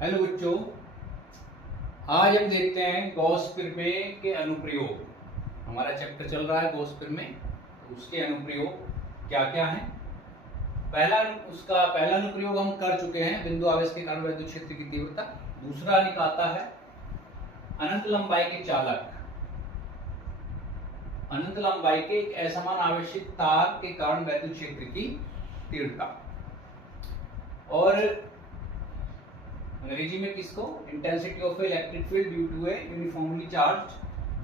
Hello बच्चों, आज हम देखते हैं गॉस प्रमेय के अनुप्रयोग। हमारा चैप्टर चल रहा है गॉस प्रमेय, तो उसके अनुप्रयोग क्या क्या हैं। पहला अनुप्रयोग हम कर चुके हैं, बिंदु आवेश के कारण विद्युत क्षेत्र की तीव्रता। दूसरा निकालता है अनंत लंबाई के चालक, अनंत लंबाई के एक असमान आवेशित तार के कारण विद्युत क्षेत्र की तीव्रता। और अंग्रेजी में किसको, intensity of electric field due to a uniformly charged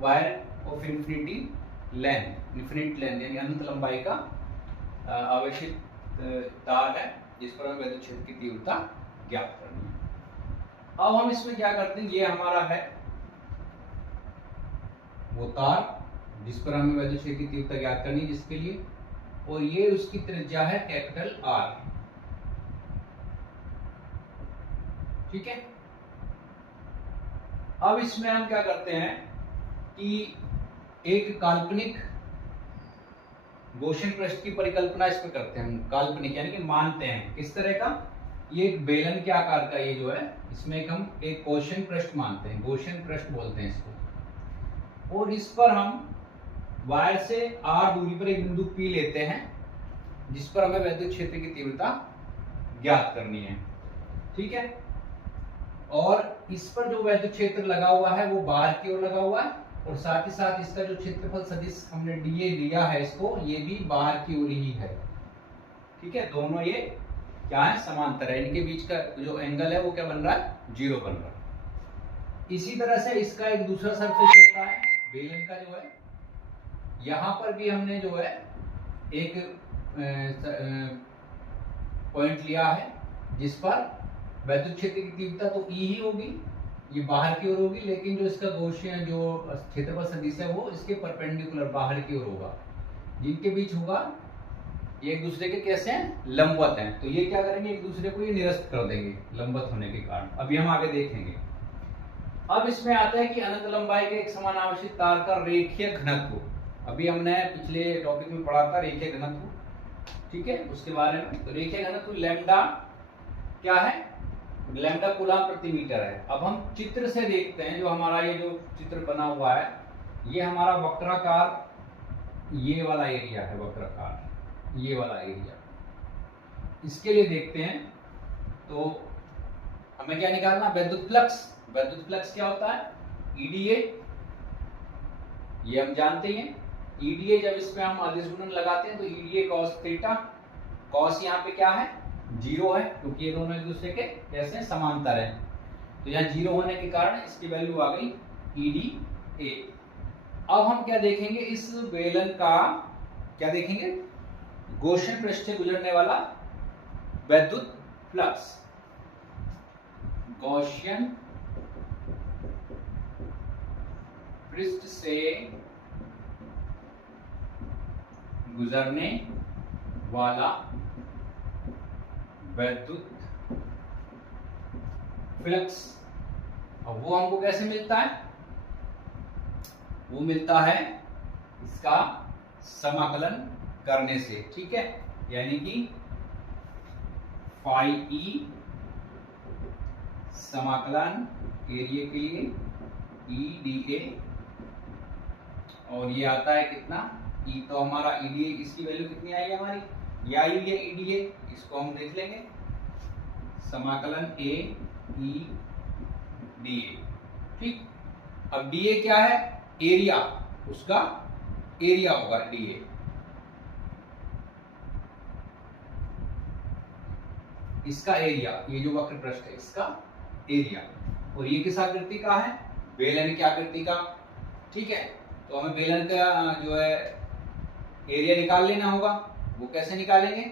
wire of infinite length, यानी अनंत लंबाई का आवेशित तार है जिस पर हमें विद्युत क्षेत्र की तीव्रता ज्ञात करनी है। अब हम इसमें क्या करते हैं, ये हमारा है वो तार जिस पर हमें विद्युत क्षेत्र की तीव्रता ज्ञात करनी है, जिसके लिए, और ये उसकी त्रिज्या है कैपिटल आर। ठीक है। अब इसमें हम क्या करते हैं कि एक काल्पनिक गॉसियन पृष्ठ की परिकल्पना इसमें करते हैं। हम काल्पनिक यानी कि मानते हैं किस तरह का, ये एक बेलन के आकार का ये जो है, इसमें हम एक गॉसियन पृष्ठ मानते हैं, गॉसियन पृष्ठ बोलते हैं इसको। और इस पर हम वायर से r दूरी पर एक बिंदु P लेते हैं जिस पर हमें विद्युत क्षेत्र की तीव्रता ज्ञात करनी है। ठीक है। और इस पर जो विद्युत क्षेत्र लगा हुआ है वो बाहर की ओर लगा हुआ है, और साथ ही साथ इसका जो क्षेत्रफल सदिश हमने dA लिया है इसको, ये भी बाहर की ओर ही है। ठीक है। दोनों ये क्या है, समांतर है, इनके बीच का जो एंगल है वो क्या बन रहा है, 0 बन रहा है। इसी तरह से इसका एक दूसरा सरफेस होता है बेलन का जो है, यहां पर भी हमने जो है एक पॉइंट लिया है जिस पर विद्युत क्षेत्र की तीव्रता तो E ही होगी, ये बाहर की ओर होगी, लेकिन जो इसका गॉसियन जो क्षेत्रफल सदिश है वो इसके परपेंडिकुलर बाहर की ओर होगा, जिनके बीच होगा ये एक दूसरे के कैसे हैं, लंबवत हैं। तो ये क्या करेंगे, एक दूसरे को ये निरस्त कर देंगे लंबवत होने के कारण। अभी हम आगे देखेंगे। अब इसमें आता है कि अनंत लंबाई के एक समान आवेशित तार का रेखीय घनत्व। अभी हमने पिछले टॉपिक में पढ़ा था रेखीय घनत्व, ठीक है, उसके बारे में। तो रेखीय घनत्व लैम्डा क्या है, लैम्डा कूलम प्रति मीटर है। अब हम चित्र से देखते हैं, जो हमारा ये जो चित्र बना हुआ है, ये हमारा वक्राकार ये वाला एरिया है, वक्राकार ये वाला एरिया। इसके लिए देखते हैं तो हमें क्या निकालना, विद्युत फ्लक्स। विद्युत फ्लक्स क्या होता है, EDA, ये हम जानते हैं। EDA जब इस पे हम अदिश गुणन लगाते हैं तो EDA cos थीटा, cos यहाँ पे क्या है, 0 है, क्योंकि ये दोनों एक दूसरे के कैसे समांतर हैं। तो यहाँ 0 होने के कारण इसकी वैल्यू आ गई EDA। अब हम क्या देखेंगे, इस बेलन का क्या देखेंगे, गॉसियन पृष्ठ से गुजरने वाला विद्युत फ्लक्स। गॉसियन पृष्ठ से गुजरने वाला विद्युत फ्लक्स। अब वो हमको कैसे मिलता है, वो मिलता है इसका समाकलन करने से। ठीक है, यानी कि फाई ई समाकलन एरिया के लिए EDA, और ये आता है कितना, E, तो हमारा EDA इसकी वैल्यू कितनी आई है हमारी, ये आई है EDA, इसको हम देख लेंगे, समाकलन AEDA। ठीक। अब DA क्या है, एरिया, उसका एरिया होगा DA। इसका एरिया, ये जो वक्र पृष्ठ है इसका एरिया, और ये किस आकृति का है, बेलन की आकृति का। ठीक है। तो हमें बेलन का जो है एरिया निकाल लेना होगा। वो कैसे निकालेंगे,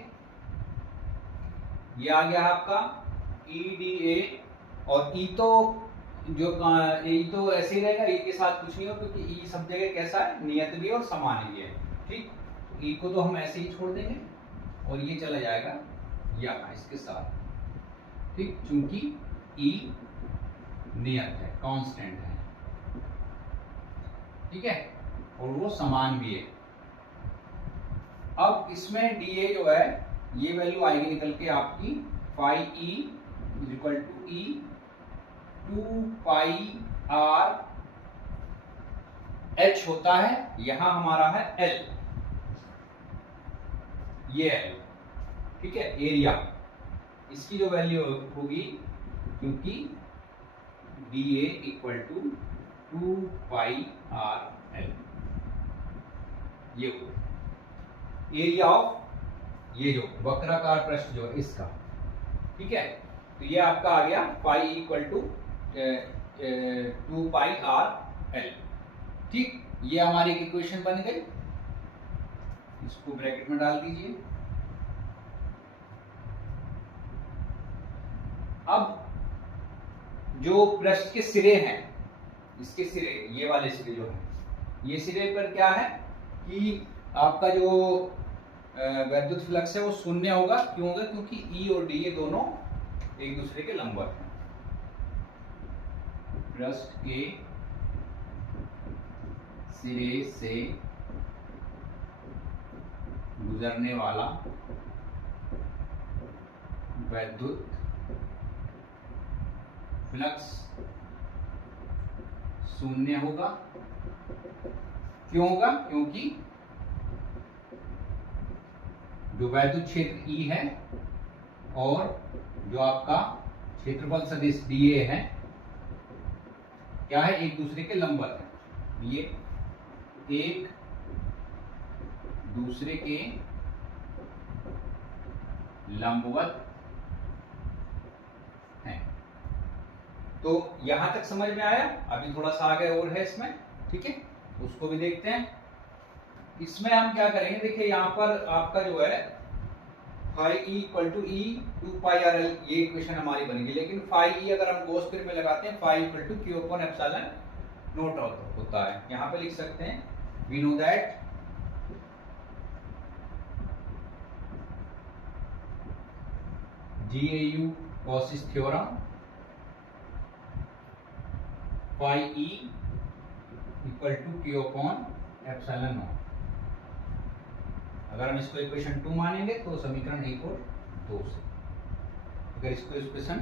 ये आ गया आपका EDA, और E तो जो E तो ऐसे ही रहेगा, E के साथ कुछ नहीं हो, क्योंकि E सब जगह कैसा है, नियत भी और समान भी है। ठीक। तो E को तो हम ऐसे ही छोड़ देंगे, और ये चला जाएगा यहाँ इसके साथ। ठीक, चूंकि E नियत है, कांस्टेंट है। ठीक है, और वो समान भी है। अब इसमें DA जो है ये वैल्यू आएगी निकल के आपकी phi E is equal to E 2 pi R H होता है, यहां हमारा है एल, ये एल, ठीक है, एरिया, इसकी जो वैल्यू होगी, क्योंकि D A equal to 2 pi R L, ये एरिया ऑफ ये जो वक्राकार पृष्ठ जो है इसका, ठीक है। तो ये आपका आ गया pi equal to 2 pi R L, ठीक। ये हमारी इक्वेशन बन गई, इसको ब्रैकेट में डाल दीजिए। अब जो पृष्ठ के सिरे हैं, इसके सिरे, ये वाले सिरे जो हैं, ये सिरे पर क्या है कि आपका जो वैद्युत फ्लक्स है वो शून्य होगा। क्यों होगा? क्योंकि ई और डी ये दोनों एक दूसरे के लंबवत हैं। पृष्ठ के सिरे से गुजरने वाला वैद्युत फ्लक्स शून्य होगा। क्यों होगा? क्योंकि जो वैद्युत क्षेत्र E है और जो आपका क्षेत्रफल सदिश dA है, क्या है? एक दूसरे के लंबवत है। ये एक दूसरे के लंबवत हैं। तो यहां तक समझ में आया? अभी थोड़ा सा आगे और है इसमें, ठीक है, उसको भी देखते हैं। इसमें हम क्या करेंगे, देखिए यहां पर आपका जो है phi E equal to E 2 pi R L, ये इक्वेशन हमारी बनेगी। लेकिन फाई ई अगर हम गॉस थ्योरम में लगाते हैं, phi equal to Q upon epsilon naught होता है। यहां पे लिख सकते हैं we know that GAU Gauss's theorem phi E equal to Q upon epsilon naught. अगर हम इसको इक्वेशन 2 मानेंगे तो समीकरण 1 और 2 से, अगर इसको इक्वेशन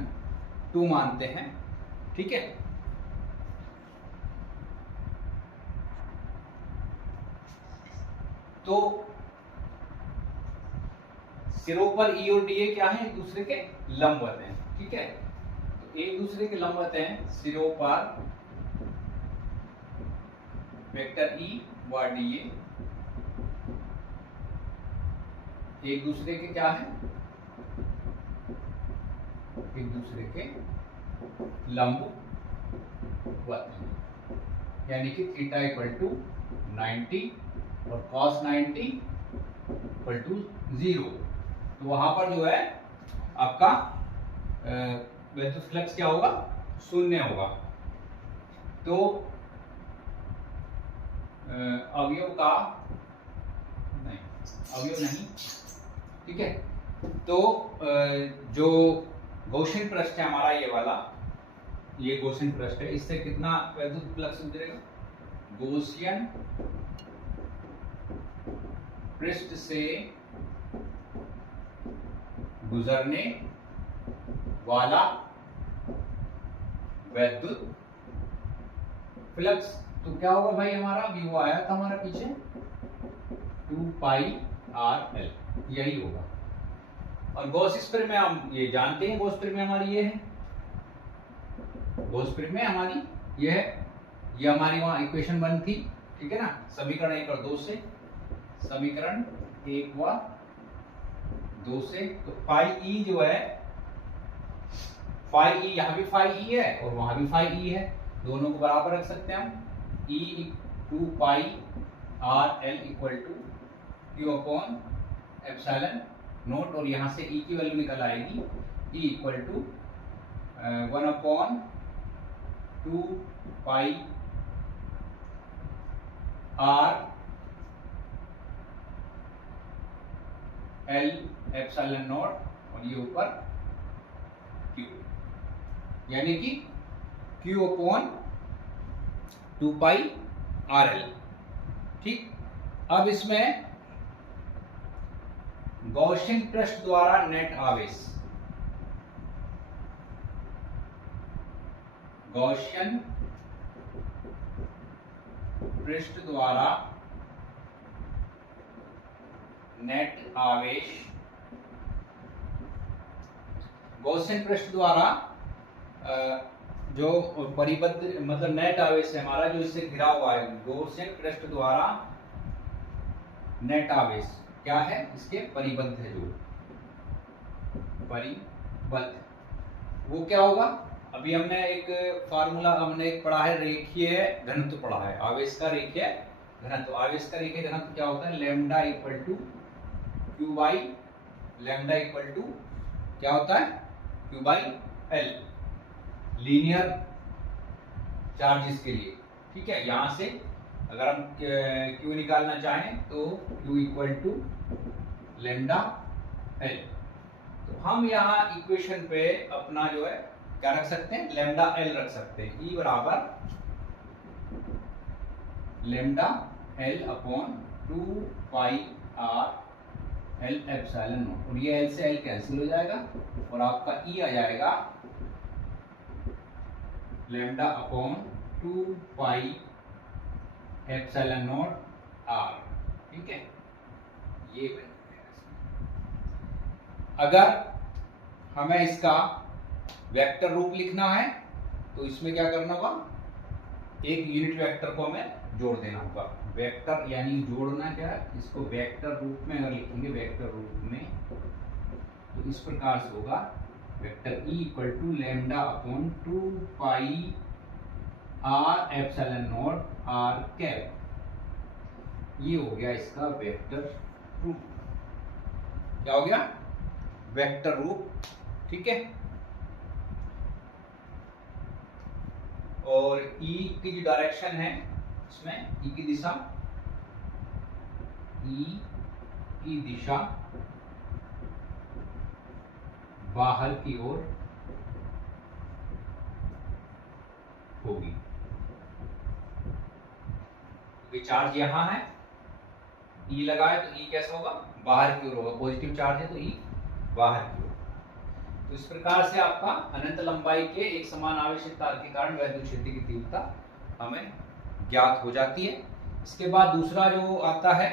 2 मानते हैं, ठीक है। तो सिरों पर ई और डी क्या है? एक दूसरे के लंबवत हैं, ठीक है। तो एक दूसरे के लंबवत हैं सिरों पर वेक्टर ई व डी एक दूसरे के क्या है? एक दूसरे के लंबवत, यानी कि थीटा इक्वल टू 90 और cos 90 इक्वल टू 0। तो वहां पर जो है आपका वैद्युत फ्लक्स क्या होगा? शून्य होगा। तो अवयव का नहीं, अवयव नहीं, ठीक है। तो जो गॉसियन पृष्ठ है हमारा, ये वाला, ये गॉसियन पृष्ठ है, इससे कितना वैद्युत फ्लक्स गुजरेगा? गॉसियन पृष्ठ से गुजरने वाला वैद्युत फ्लक्स, तो क्या होगा भाई? हमारा अभी वो आया था हमारा पीछे 2 पाई आर एल, यही होगा। और गॉस स्फीयर में हम ये जानते हैं, गॉस स्फीयर में हमारी ये है, गॉस स्फीयर में हमारी ये है, ये हमारी वहां इक्वेशन 1 थी, ठीक है ना, समीकरण 1 और 2 से, समीकरण 1 व 2 से। तो फाई ई जो है, फाई ई, यहां भी फाई ई है और वहां भी फाई ई है, दोनों को बराबर रख सकते हैं हम। E 2 pi R L equal to Q upon epsilon naught, और यहां से ई की वैल्यू निकल आएगी, E equal to 1 upon 2 pi R L epsilon naught, और ये ऊपर क्यू, यानी कि Q upon 2 pi R L, ठीक। अब इसमें गॉसियन पृष्ठ द्वारा नेट आवेश, गॉसियन पृष्ठ द्वारा नेट आवेश, गॉसियन पृष्ठ द्वारा जो परिबद्ध मतलब नेट आवेश है हमारा जो इससे घिरा हुआ है, गॉसियन पृष्ठ द्वारा नेट आवेश क्या है, इसके परिबद्ध है, जो परिबद्ध वो क्या होगा। अभी हमने एक फार्मूला हमने एक पढ़ा है, रेखीय घनत्व पढ़ा है, आवेश का रेखीय घनत्व। आवेश का रेखीय घनत्व क्या होता है, lambda equal to Q by, lambda equal to क्या होता है, Q by L, linear charges के लिए। ठीक है, यहां से अगर हम क्यू निकालना चाहें तो Q equal to lambda L. तो हम यहाँ इक्वेशन पे अपना जो है क्या रख सकते हैं, लैम्डा एल रख सकते हैं। ई बराबर lambda L upon 2 pi R L epsilon not, और ये एल से एल कैंसिल हो जाएगा और आपका ई आ जाएगा lambda upon 2 pi epsilon naught R. ठीक है, ये बन गया। अगर हमें इसका वेक्टर रूप लिखना है तो इसमें क्या करना होगा, एक यूनिट वेक्टर को हमें जोड़ देना होगा। वेक्टर यानी जोड़ना क्या है, इसको वेक्टर रूप में अगर लिखेंगे, वेक्टर रूप में तो इस प्रकार से होगा vector E equal to lambda upon 2 pi R epsilon naught R cap. ये हो गया इसका वेक्टर रूप। क्या हो गया, वेक्टर रूप। ठीक है, और ई की जो डायरेक्शन है इसमें, ई की दिशा, ई की दिशा बाहर की ओर होगी, क्योंकि चार्ज यहां है, ई लगा है तो ई कैसा होगा, बाहर की ओर होगा। पॉजिटिव चार्ज है तो ई बाहर की ओर। तो इस प्रकार से आपका अनंत लंबाई के एक समान आवेशित तार के कारण वैद्युत क्षेत्र की तीव्रता हमें ज्ञात हो जाती है। इसके बाद दूसरा जो आता है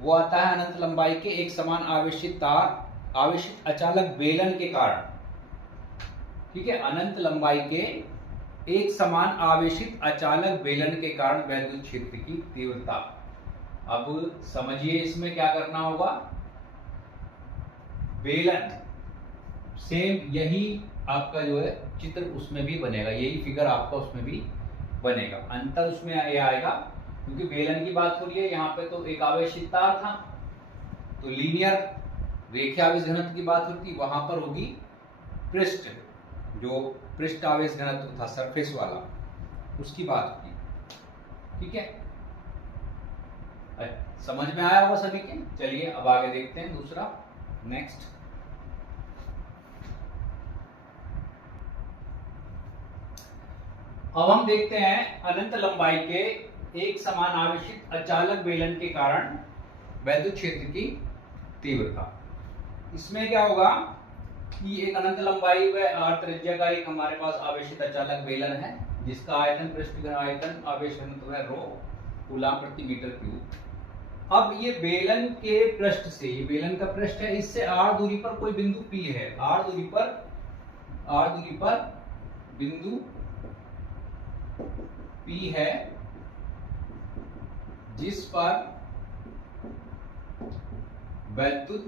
वो आता है अनंत लंबाई के एक समान आवेशित तार आवेशित अचालक बेलन के कारण। ठीक है, अनंत लंबाई के एक समान आवेशित अचालक बेलन के कारण वैद्युत क्षेत्र की तीव्रता। अब समझिए इसमें क्या करना होगा, बेलन सेम यही आपका जो है चित्र उसमें भी बनेगा, यही फिगर आपका उसमें भी बनेगा। अंतर उसमें ये आएगा क्योंकि बेलन की बात हो रही है, यहाँ पे तो एक आवेशित तार था, तो लीनियर रेखीय आवेश घनत्व की बात होती, वहां पर होगी पृष्ठ, जो पृष्ठ आवेश घनत्व था सरफेस वाला, उसकी बात होगी। ठीक है, समझ में आया होगा सभी के। चलिए अब आगे देखते हैं दूसरा, नेक्स्ट। अब हम देखते हैं अनंत लंबाई के एक समान आवेशित अचालक बेलन के कारण वैद्युत क्षेत्र की तीव्रता। इसमें क्या होगा कि एक अनंत लंबाई व आर त्रिज्या का एक हमारे पास आवेशित अचालक बेलन है, जिसका आयतन पृष्ठ आयतन आवेश घनत्व है रो कूलम प्रति मीटर क्यूब। अब ये बेलन के पृष्ठ से, ये बेलन का पृष्ठ है, इससे आर दूरी पर कोई बिंदु P है, आर दूरी पर बिंदु P है, जिस पर वैद्युत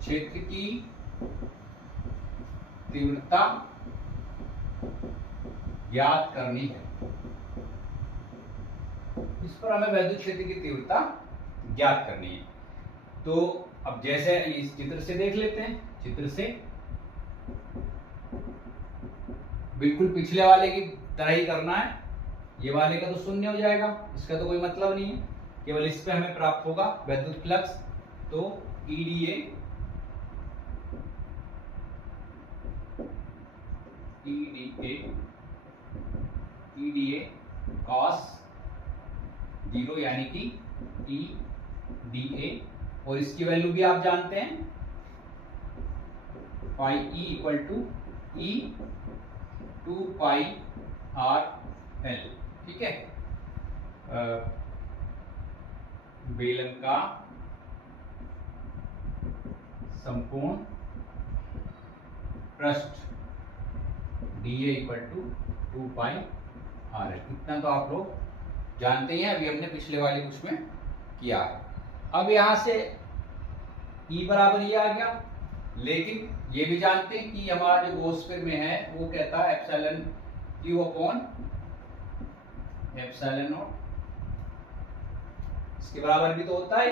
क्षेत्र की तीव्रता ज्ञात करनी है। इस पर हमें वैद्युत क्षेत्र की तीव्रता ज्ञात करनी है। तो अब जैसे इस चित्र से देख लेते हैं, चित्र से बिल्कुल पिछले वाले की तरह ही करना है। ये वाले का तो शून्य हो जाएगा, इसका तो कोई मतलब नहीं है, केवल इस पे हमें प्राप्त होगा वैद्युत फ्लक्स। तो EDA cos 0 यानी कि EDA, और इसकी वैल्यू भी आप जानते हैं, phi E equal to E 2 pi R L. ठीक है, बेलन का संपूर्ण पृष्ठ dA equal to 2 pi R L. इतना तो आप लोग जानते ही हैं, अभी हमने पिछले वाले कुछ में किया है। अब यहां से E बराबर ये आ गया, लेकिन ये भी जानते हैं कि हमारा जो गॉस स्फीयर में है वो कहता है epsilon Q upon epsilon not, इसके बराबर भी तो होता है।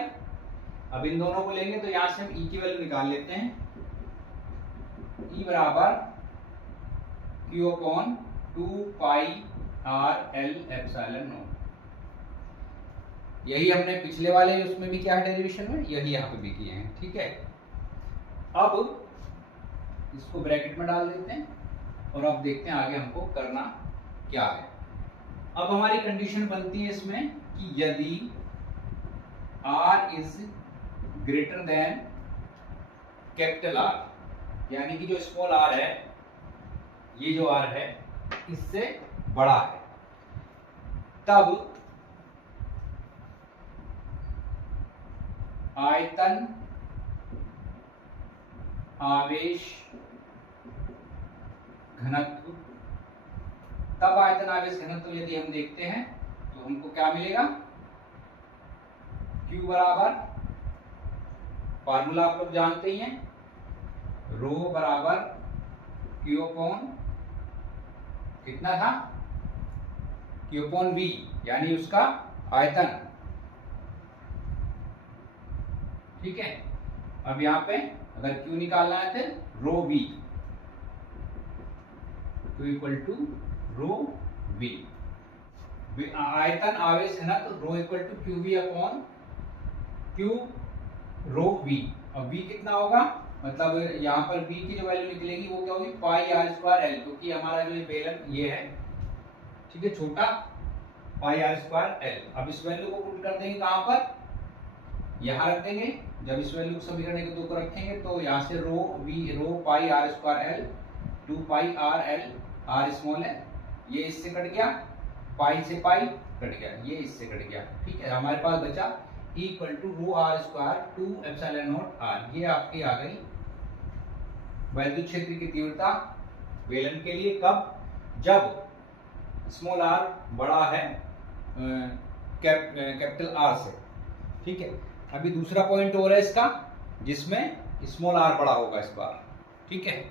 अब इन दोनों को लेंगे तो यहां से हम E की वैल्यू निकाल लेते हैं। E बराबर Q upon 2 pi R L epsilon not. यही हमने पिछले वाले उसमें भी किया है डेरिवेशन में, यही यहाँ पे भी किए हैं। ठीक है, अब इसको ब्रैकेट में डाल देते हैं और अब देखते हैं आगे हमको करना क्या है। अब हमारी कंडीशन बनती है इसमें कि यदि R is greater than capital R, यानी कि जो स्मॉल r है, ये जो R है इससे बड़ा है, तब आयतन आवेश घनत्व, तब आयतन आवेश घनत्व यदि हम देखते हैं तो हमको क्या मिलेगा, Q बराबर, फार्मूला आप लोग जानते ही हैं, रो बराबर Q अपॉन कितना था, Q अपॉन V, यानी उसका आयतन। ठीक है, अब यहां पे अगर Q निकालना है तो rho V, Q equal to rho V, आयतन आवेश घनत्व rho equal to Q V upon Q rho V। अब V कितना होगा, मतलब यहाँ पर V की जो वैल्यू निकलेगी वो क्या होगी, पाई आर स्क्वायर एल, क्योंकि हमारा जो बेलन ये है, ठीक है, छोटा, पाई आर स्क्वायर एल। अब इस वैल्यू को पुट कर देंगे कहाँ पर, यहाँ रख देंगे। जब इस वैल्यू को समीकरण के 2 को रखेंगे तो यहाँ से rho V, rho pi R square L 2 pi R L, R small है, ये इससे कट गया, पाई से पाई कट गया, ये इससे कट गया। ठीक है, हमारे पास बचा E equal to rho R square 2 epsilon naught R. ये आपकी आ गई वैद्युत क्षेत्र की तीव्रता बेलन के लिए। कब, जब स्मॉल r बड़ा है कैपिटल R से। ठीक है, अभी दूसरा पॉइंट हो रहा है इसका, जिसमें स्मॉल r बड़ा होगा इस बार। ठीक है,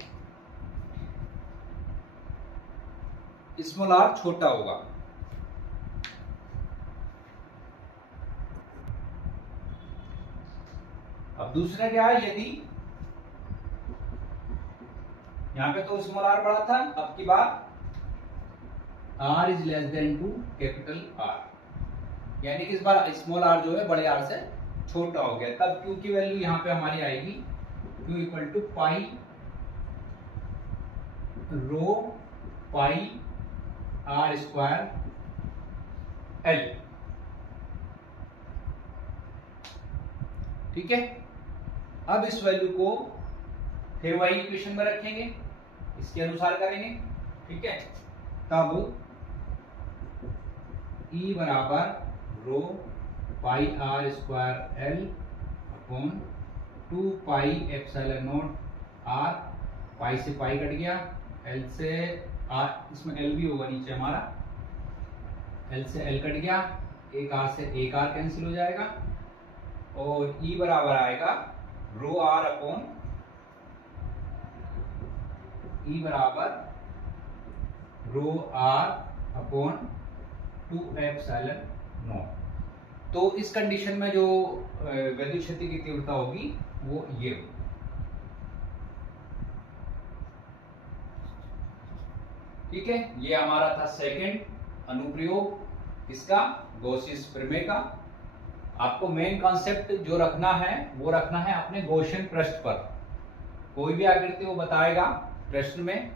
स्मॉल r छोटा होगा। अब दूसरा क्या है, यदि यहां पे तो स्मॉल r बड़ा था, अब की बात r is less than to capital R, यानी कि इस बार स्मॉल r जो है बड़े R से छोटा हो गया। तब Q की वैल्यू यहां पे हमारी आएगी Q equal to pi rho pi R square L। ठीक है, अब इस वैल्यू को फिर वही इक्वेशन में रखेंगे, इसके अनुसार करेंगे। ठीक है, तब E बराबर rho pi R square L upon 2 pi epsilon naught R, pi से पाई कट गया, एल से आर, इसमें एल भी होगा नीचे हमारा, एल से एल कट गया, एक आर से एक आर कैंसिल हो जाएगा, और E बराबर आएगा रो आर अपॉन, E बराबर रो आर अपॉन 2 एप्सिलॉन नॉट। तो इस कंडीशन में जो वैद्युत क्षेत्र की तीव्रता होगी वो ये होगी। ठीक है, ये हमारा था सेकंड अनुप्रयोग इसका, गॉसियन प्रमेय का। आपको मेन कॉन्सेप्ट जो रखना है वो रखना है अपने गॉसियन पृष्ठ पर। कोई भी आकृति वो बताएगा प्रश्न में,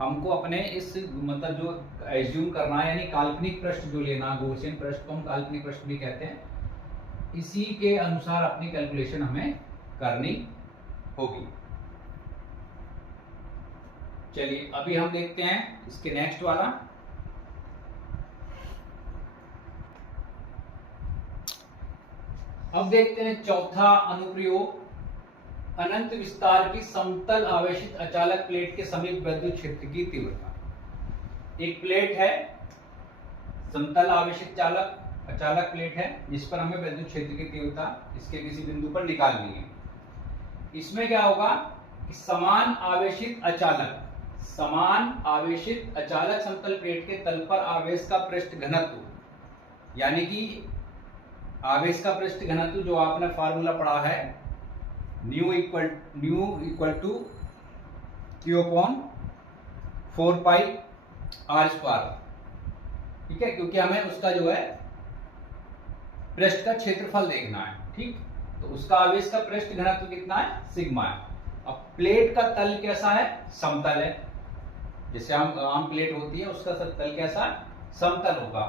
हमको अपने इस मतलब जो एज्यूम करना है, यानी काल्पनिक पृष्ठ जो लेना, गॉसियन पृष्ठ को हम काल्पनिक पृष्ठ भी कहते हैं, इसी के अनुसार अपनी कैलकुलेशन हमें करनी होगी। चलिए अभी हम देखते हैं इसके नेक्स्ट वाला। अब देखते हैं चौथा अनुप्रयोग, अनंत विस्तार की समतल आवेशित अचालक प्लेट के समीप विद्युत क्षेत्र की तीव्रता। एक प्लेट है, समतल आवेशित अचालक प्लेट है जिस पर हमें विद्युत क्षेत्र की तीव्रता इसके किसी बिंदु पर निकालनी है। इसमें क्या होगा कि समान आवेशित अचालक समतल प्लेट के तल पर आवेश का पृष्ठ घनत्व, यानी कि आवेश का पृष्ठ घनत्व जो आपने फार्मूला पढ़ा है, nu equal to Q upon 4 pi R square. ठीक है, क्योंकि हमें उसका जो है पृष्ठ का क्षेत्रफल देखना है। ठीक, तो उसका आवेश का पृष्ठ घनत्व कितना है, सिग्मा है। अब प्लेट का तल कैसा है, समतल है। जैसे आम प्लेट होती है उसका तल कैसा है, समतल होगा।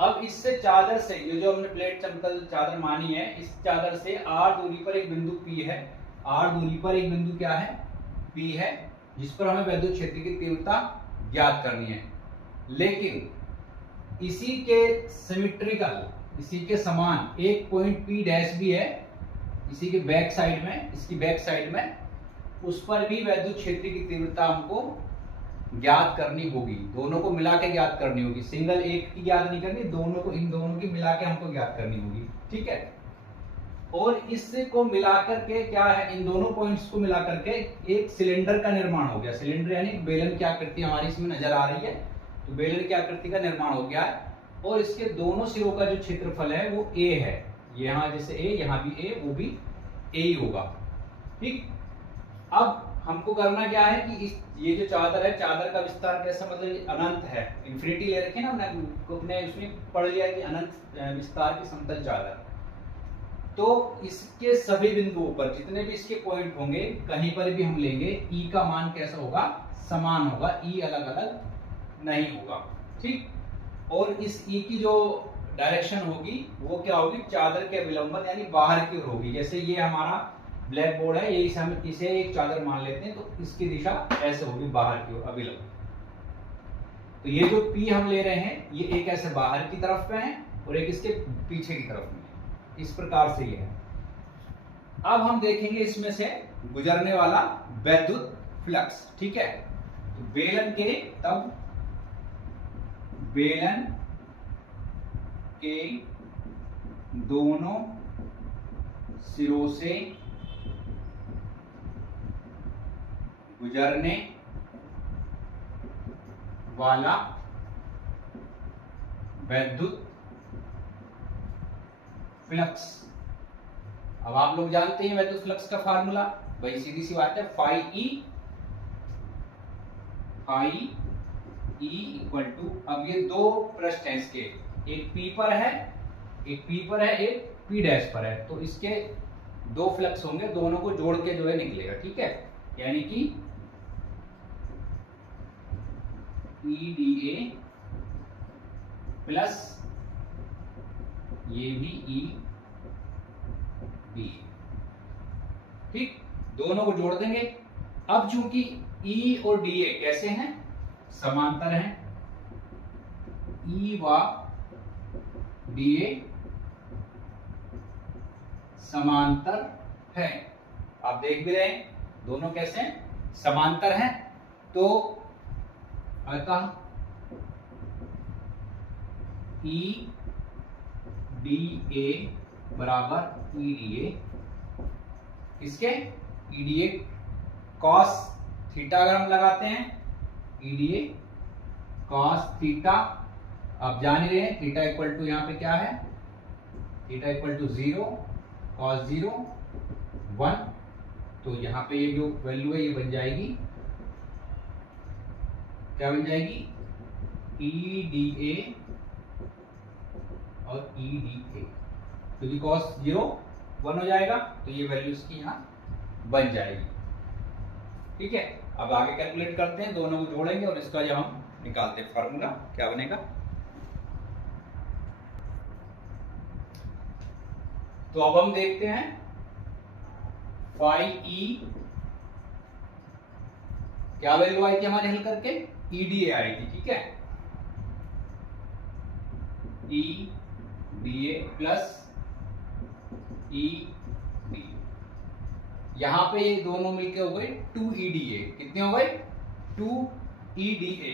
अब इससे चादर से, ये जो हमने प्लेट समतल चादर मानी है, इस चादर से r दूरी पर एक बिंदु P है। r दूरी पर एक बिंदु क्या है, P है, जिस पर हमें विद्युत क्षेत्र की तीव्रता ज्ञात करनी है। लेकिन इसी के सिमेट्रिकल, इसी के समान एक पॉइंट P डैश भी है, इसी के बैक साइड में, इसकी बैक साइड में, उस पर भी विद्युत क्षेत्र की तीव्रता हमको ज्ञात करनी होगी। दोनों को मिला के ज्ञात करनी होगी, सिंगल एक की ज्ञात नहीं करनी, दोनों को, इन दोनों की मिला के हमको ज्ञात करनी होगी। ठीक है, और इससे को मिलाकर के क्या है, इन दोनों पॉइंट्स को मिलाकर के एक सिलेंडर का निर्माण हो गया। सिलेंडर यानी बेलन की आकृति हमारी इसमें नजर आ रही है, तो बेलन की आकृति का निर्माण हो गया है। और इसके दोनों सिरों का जो क्षेत्रफल है वो A है। यहाँ जैसे A, यहाँ भी A, वो भी A ही होगा। ठीक, अब हमको करना क्या है कि ये जो चादर है, चादर का विस्तार कैसा, मतलब अनंत है, इन्फिनिटी ले रखे ना हमने उसमें पढ़ लिया कि अनंत विस्तार की समतल चादर। तो इसके सभी बिंदुओं पर जितने भी इसके पॉइंट होंगे, कहीं पर भी हम लेंगे, E का मान कैसा होगा, समान होगा, E अलग अलग नहीं होगा। ठीक, और इस E की जो डायरेक्शन होगी वो क्या होगी, चादर के विलंबन यानी बाहर की ओर होगी। जैसे ये हमारा ब्लैक बोर्ड है, ये हम इसे एक चादर मान लेते हैं, तो इसकी दिशा ऐसे होगी, बाहर की ओर, अभिलंब। तो ये जो P हम ले रहे हैं, ये एक ऐसे बाहर की तरफ पे है और एक इसके पीछे की तरफ में है। इस प्रकार से ये है। अब हम देखेंगे इसमें से गुजरने वाला वैद्युत फ्लक्स। ठीक है, तो बेलन के दोनों सिरों से गुजरने वाला वैद्युत फ्लक्स। अब आप लोग जानते हैं वैद्युत फ्लक्स का फार्मूला, भाई सीधी सी बात है, फाई ई इक्वल टू, अब ये दो पृष्ठ हैं इसके, एक P पर है, एक P डैश पर है, तो इसके दो फ्लक्स होंगे, दोनों को जोड़ के जो है निकलेगा। ठीक है, यानी कि EDA प्लस ये भी EDA। ठीक, दोनों को जोड़ देंगे। अब चूंकि E और DA कैसे हैं, समांतर हैं, E व DA समांतर है। आप देख भी रहे हैं दोनों कैसे हैं, समांतर हैं। तो अतः EDA बराबर EDA, इसके EDA cos थीटा अगर हम लगाते हैं, EDA cos थीटा, आप जान ही रहे हैं थीटा इक्वल टू यहाँ पे क्या है, थीटा इक्वल टू 0, cos 0 1, तो यहाँ पे ये जो वैल्यू है ये बन जाएगी, क्या बन जाएगी, EDA और EDA, क्योंकि cos 0 1 हो जाएगा, तो ये वैल्यू इसकी यहाँ बन जाएगी। ठीक है, अब आगे कैलकुलेट करते हैं, दोनों को जोड़ेंगे और इसका जब हम निकालते हैं फार्मूला क्या बनेगा। तो अब हम देखते हैं फाई ई क्या वैल्यू आई थी हमारे हल करके? ईडीए आई थी, ठीक है, ईडीए प्लस ईडी। यहां पे ये दोनों मिलके हो गए 2EDA। कितने हो गए? 2EDA।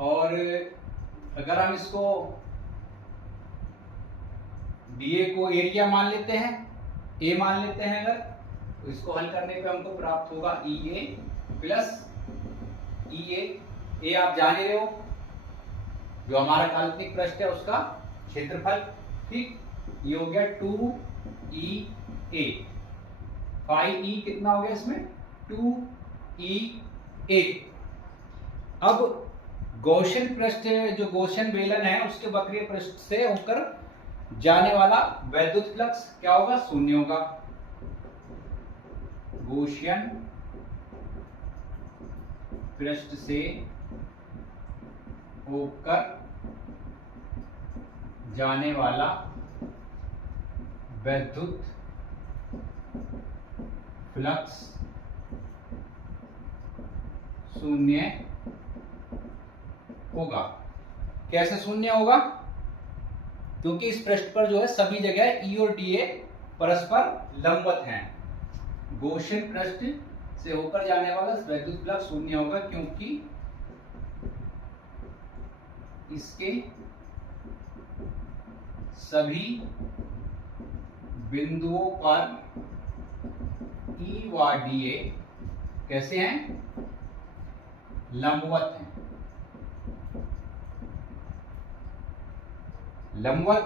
और अगर हम इसको डीए को एरिया मान लेते हैं, ए मान लेते हैं अगर, तो इसको हल करने पे हमको प्राप्त होगा EA प्लस EA। ए आप जान ही रहे हो, जो हमारा काल्पनिक पृष्ठ है उसका क्षेत्रफल, ठीक। ये हो गया 2EA। 5E कितना हो गया इसमें? 2EA। अब गॉसियन पृष्ठ, जो गॉसियन बेलन है उसके वक्रीय पृष्ठ से होकर जाने वाला वैद्युत फ्लक्स क्या होगा? शून्य होगा। गॉसियन पृष्ठ से होकर जाने वाला वैद्युत फ्लक्स शून्य होगा। कैसे शून्य होगा? क्योंकि इस पृष्ठ पर जो है सभी जगह ई और डीए परस्पर लंबवत हैं। गॉसियन पृष्ठ से होकर जाने वाला वैद्युत फ्लक्स शून्य होगा, क्योंकि इसके सभी बिंदुओं पर ई व डीए कैसे हैं? लंबवत हैं। लंबवत,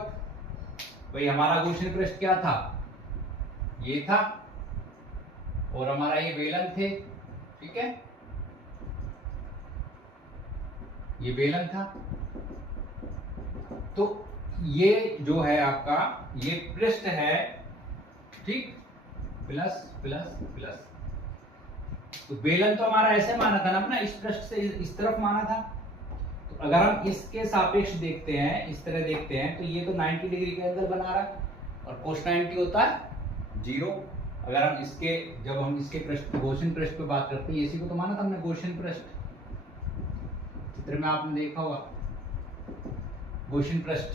भाई हमारा गॉसियन पृष्ठ क्या था? ये था, और हमारा ये बेलन थे, ठीक है, ये बेलन था। तो ये जो है आपका ये पृष्ठ है, ठीक, प्लस प्लस प्लस। तो बेलन तो हमारा ऐसे माना था ना अपना, इस पृष्ठ से इस तरफ माना था। तो अगर हम इसके सापेक्ष देखते हैं, इस तरह देखते हैं, तो ये तो 90 डिग्री के एंगल बना रहा है, और cos 90 होता है 0। अगर हम इसके, जब हम इसके पृष्ठ, गॉसियन पृष्ठ पे बात करते हैं, इसी को तो माना था हमने गॉसियन पृष्ठ, चित्र में आपने देखा होगा गॉसियन पृष्ठ।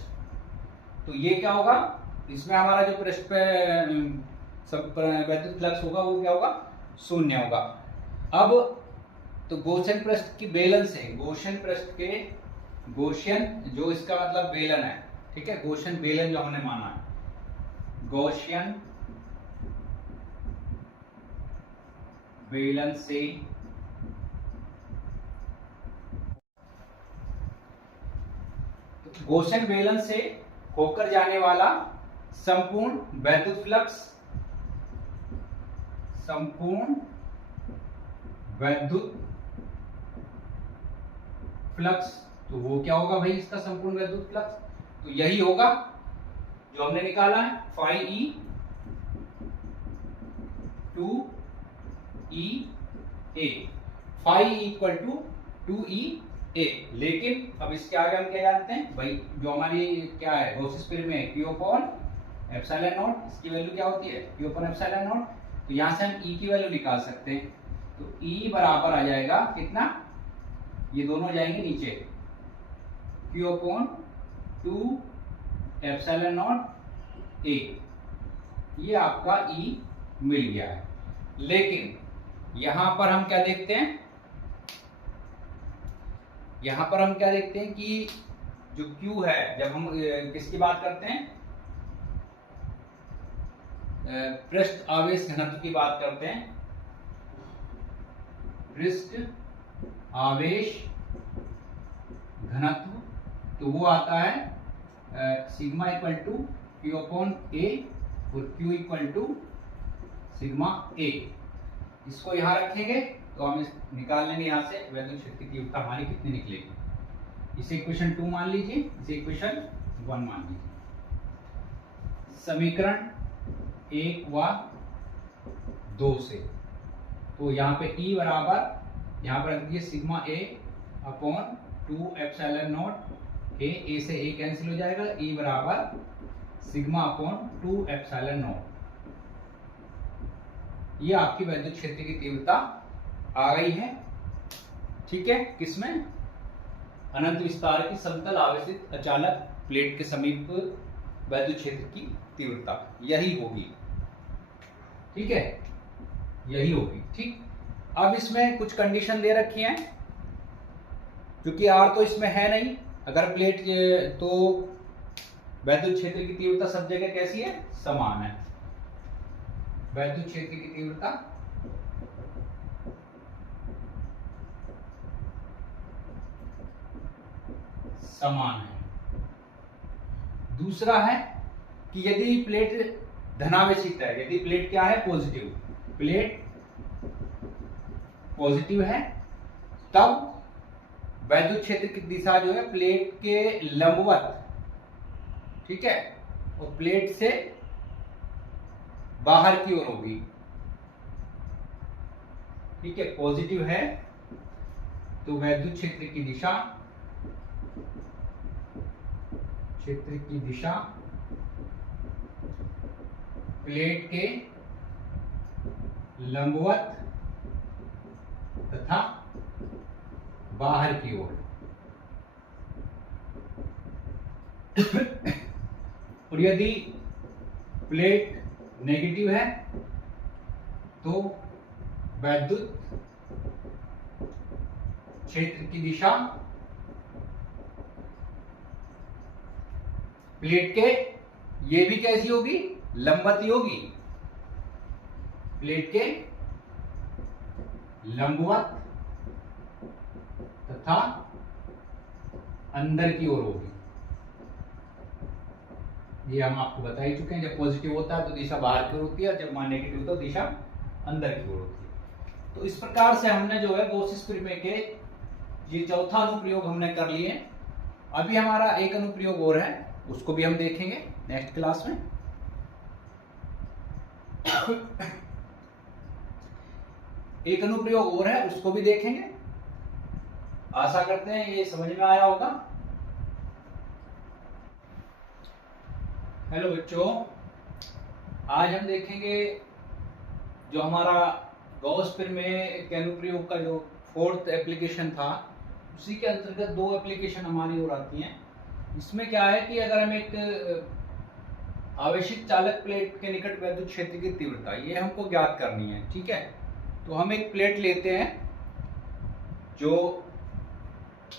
तो ये क्या होगा? इसमें हमारा जो पृष्ठ पे सब वैद्युत फ्लक्स होगा वो क्या होगा? शून्य होगा। अब तो गॉसियन पृष्ठ की बेलन से, गॉसियन पृष्ठ के, गॉसियन जो इसका मतलब बेलन है, ठीक है, गॉसियन बेलन जो हमने माना है, गॉसियन बेलन से गॉसियन बेलन से होकर जाने वाला संपूर्ण वैद्युत फ्लक्स, संपूर्ण वैद्युत फ्लक्स, तो वो क्या होगा भाई इसका संपूर्ण वैद्युत फ्लक्स? तो यही होगा जो हमने निकाला है, 5E 2EA, 5E equal to 2EA। लेकिन अब इसके आगे हम क्या जानते हैं भाई, जो हमारी क्या है गॉस स्क्वायर में Q अपॉन एप्सिलॉन नॉट, इसकी वैल्यू क्या होती है? Q upon epsilon not. तो यहां से हम E की वैल्यू निकाल सकते हैं। तो E बराबर आ जाएगा कितना? ये दोनों जाएंगे नीचे, Q upon 2 epsilon not A। ये आपका E मिल गया है। लेकिन यहां पर हम क्या देखते हैं, यहां पर हम क्या देखते हैं कि जो Q है, जब हम किसकी बात करते हैं, पृष्ठ आवेश घनत्व की बात करते हैं, पृष्ठ आवेश घनत्व, तो वो आता है sigma equal to Q upon A और Q equal to sigma A। इसको यहां रखेंगे तो हम इस निकाल लेंगे यहां से वैद्युत शक्ति की तीव्रता हमारी कितनी निकलेगी। इसे इक्वेशन 2 मान लीजिए, इसे इक्वेशन 1 मान लीजिए। समीकरण 1 व 2 से, तो यहाँ पे E बराबर, यहाँ पर रख दीजिए sigma A upon 2 epsilon not A से A कैंसिल हो जाएगा, E बराबर सिग्मा अपॉन 2 एप्सिलॉन नॉट ये आपकी वैद्युत क्षेत्र की तीव्रता आ गई है। ठीक है, किसमें? अनंत विस्तार की समतल आवेशित अचालक प्लेट के समीप वैद्युत क्षेत्र की तीव्रता यही होगी। ठीक है, यही होगी। ठीक, अब इसमें कुछ कंडीशन दे रखी हैं, क्योंकि आर तो इसमें है नहीं। अगर प्लेट तो वैद्युत क्षेत्र की तीव्रता सब जगह कैसी है? समान है। वैद्युत क्षेत्र की तीव्रता समान है। दूसरा है कि यदि प्लेट धनावेशित है, यदि प्लेट क्या है? पॉजिटिव, प्लेट पॉजिटिव है, तब वैद्युत क्षेत्र की दिशा जो है प्लेट के लंबवत, ठीक है, और प्लेट से बाहर की ओर होगी। ठीक है, पॉजिटिव है तो वैद्युत क्षेत्र की दिशा प्लेट के लंबवत तथा बाहर की ओर। और यदि प्लेट नेगेटिव है तो वैद्युत क्षेत्र की दिशा प्लेट के, ये भी कैसी होगी? लंबवत होगी। प्लेट के लंबवत तथा अंदर की ओर होगी। ये हम आपको बता ही चुके हैं, जब पॉजिटिव होता है तो दिशा बाहर की ओर होती है, और जब नेगेटिव होता है तो दिशा अंदर की ओर होती है। तो इस प्रकार से हमने जो है गॉसिस प्रमेय के ये चौथा अनुप्रयोग हमने कर लिए। अभी हमारा एक अनुप्रयोग और है, उसको भी हम देखेंगे नेक्स्ट क्लास में। एक अनुप्रयोग और है, उसको भी देखेंगे। आशा करते हैं ये समझ में आया होगा। हेलो बच्चों, आज हम देखेंगे जो हमारा गॉस प्रमेय के अनुप्रयोग का जो फोर्थ एप्लीकेशन था, उसी के अंतर्गत दो एप्लीकेशन हमारी और आती हैं। इसमें क्या है कि अगर हम एक आवेशित चालक प्लेट के निकट वैद्युत क्षेत्र की तीव्रता ये हमको ज्ञात करनी है। ठीक है, तो हम एक प्लेट लेते हैं जो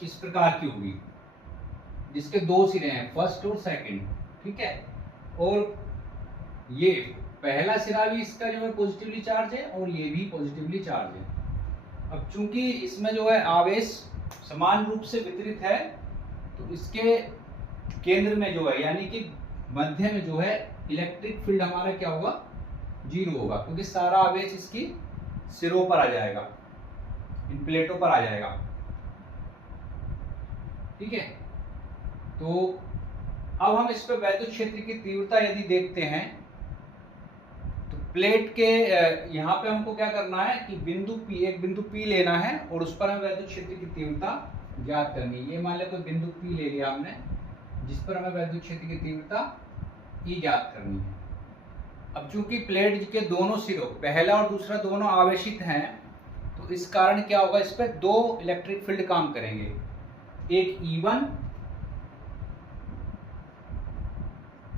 इस प्रकार की होगी, जिसके दो सिरे हैं, फर्स्ट और सेकंड। ठीक है, और ये पहला सिरा भी इसका जो है पॉजिटिवली चार्ज है और ये भी पॉजिटिवली चार्ज है। अब चूंकि इसमें जो है आवेश समान रूप से वितरित है, तो इसके केंद्र में जो है, यानी कि मध्य में जो है, इलेक्ट्रिक फील्ड हमारा क्या होगा? 0 होगा, क्योंकि सारा आवेश इसकी सिरों पर आ जाएगा, इन प्लेटों पर आ जाएगा। ठीक है, तो अब हम इस पर वैद्युत क्षेत्र की तीव्रता यदि देखते हैं, तो प्लेट के यहाँ पे हमको क्या करना है कि एक बिंदु P लेना है और उस पर हमें वैद्युत क्षेत्र की तीव्रता ज्ञात करनी है। ये मान लो कोई बिंदु P ले लिया हमने, जिस पर हमें वैद्युत क्षेत्र की तीव्रता E ज्ञात करनी है। अब चूंकि प्लेट के दोनों सिरों, पहला और दूसरा, दोनों आवेशित हैं, तो इस कारण क्या होगा, इस पर दो इलेक्ट्रिक फील्ड काम करेंगे, एक E1